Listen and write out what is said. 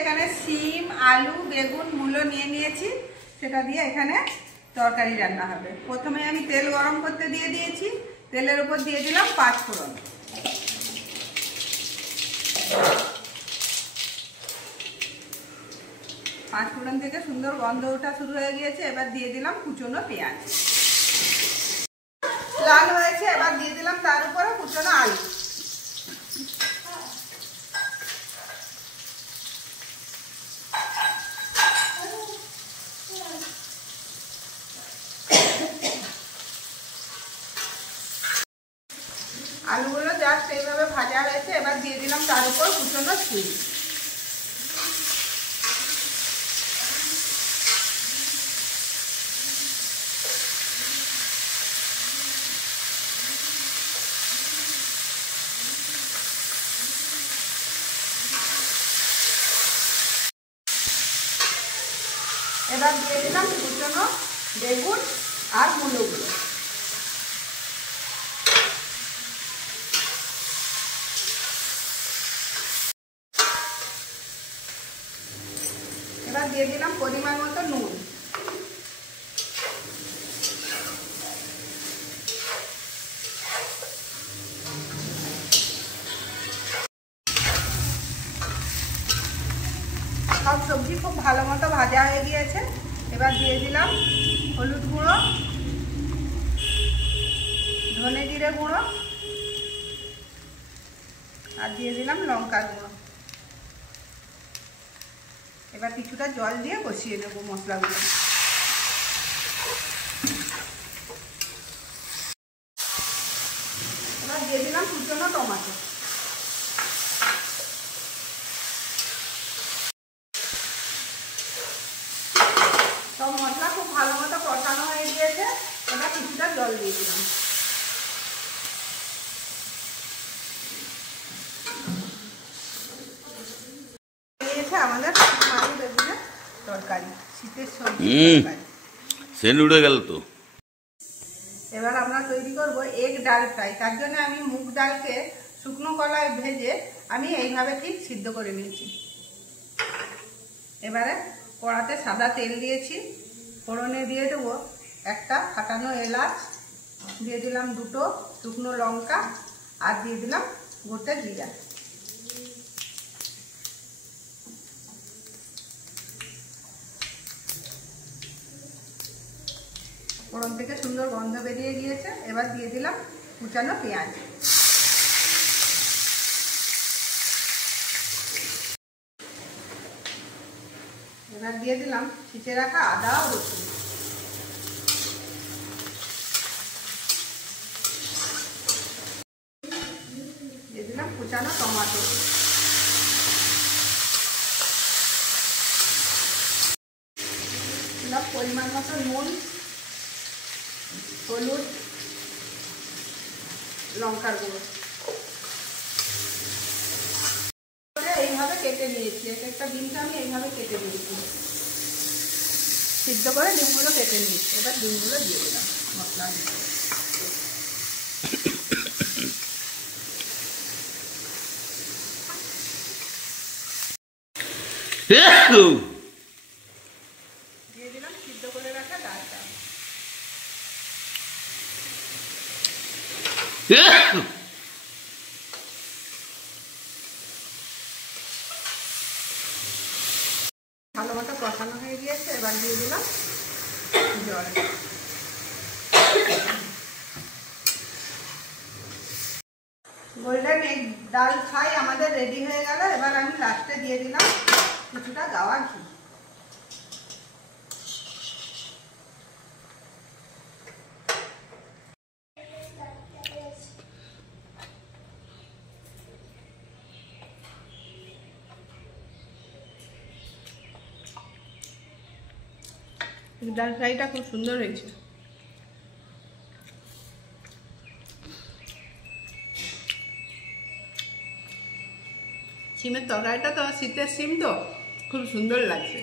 এখানে সিম আলু বেগুন মূলো নিয়ে নিয়েছি, সেটা দিয়ে এখানে তরকারি রান্না হবে। প্রথমে আমি তেল গরম করতে দিয়ে দিয়েছি, তেলের উপর দিয়ে দিলাম 5 ফোড়ন। পাঁচ ফোড়ন থেকে সুন্দর গন্ধ ওঠা শুরু হয়ে গিয়েছে। এবার দিয়ে দিলাম কুচনো পেঁয়াজ, লাল হয়েছে। এবার দিয়ে দিলাম তার উপরে কুচনো আলু। আলুগুলো জাস্ট এইভাবে ভাজা হয়েছে। এবার দিয়ে দিলাম তার উপর কুচনো সিম। এবার দিয়ে দিলাম কুচনো বেগুন আর মূলোগুলো। এবার দিয়ে দিলাম পরিমাণ মতো নুন। সব সবজি খুব ভালো মতো ভাজা হয়ে গিয়েছে। এবার দিয়ে দিলাম হলুদ গুঁড়ো, ধনে জিরে গুঁড়ো আর দিয়ে দিলাম লঙ্কার গুঁড়ো। এবার কিছুটা জল দিয়ে কষিয়ে নেবো মশলাগুলো। এবার দিয়ে দিলাম কুচনো টমেটো। সব মশলা খুব ভালো মতো কষানো হয়ে গিয়েছে। এবার কিছুটা জল দিয়ে দিলাম। আমাদের আলু বেগুনের তরকারি, শীতের সবজি তরকারি। সেন্ট উঠে গেল তো। এবার আমরা তৈরি করব এগ ডাল ফ্রাই। তার জন্য আমি মুগ ডালকে শুকনো কলায় ভেজে আমি এইভাবে ঠিক সিদ্ধ করে নিয়েছি। এবারে কড়াতে সাদা তেল দিয়েছি, ফোড়নে দিয়ে দেবো একটা ফাটানো এলাচ, দিয়ে দিলাম 2টো শুকনো লঙ্কা আর দিয়ে দিলাম গোটা জিরা। ফোড়ন থেকে সুন্দর গন্ধ বেরিয়ে গিয়েছে। এবার দিয়ে দিলাম কুচানো পেঁয়াজ। এবার দিয়ে দিলাম ছিঁচে রাখা আদা ও রসুন। দিয়ে দিলাম কুচানো টমেটো। দিলাম পরিমাণ মতো নুন, হলুদ, লঙ্কার গুঁড়ো। এইভাবে কেটে নিয়েছি, একটা ডিমটা আমি এইভাবে কেটে নিয়েছি, সিদ্ধ করে ডিমগুলো কেটে নিয়েছি। এবার ডিমগুলো দিয়ে দিলাম মশলা দিয়ে দিলাম সিদ্ধ করে রাখা ডালটা। ভালো মতো কষানো হয়ে গিয়েছে। এবার দিয়ে দিলাম জল। গোল্ডেন এগ ডাল ফ্রাই আমাদের রেডি হয়ে গেল। এবার আমি লাস্টে দিয়ে দিলাম কিছুটা গাওয়া ঘি। ডাল ফ্রাইটা খুব সুন্দর হয়েছে। সিমের তরকারিটা তো শীতের সিম তো খুব সুন্দর লাগছে।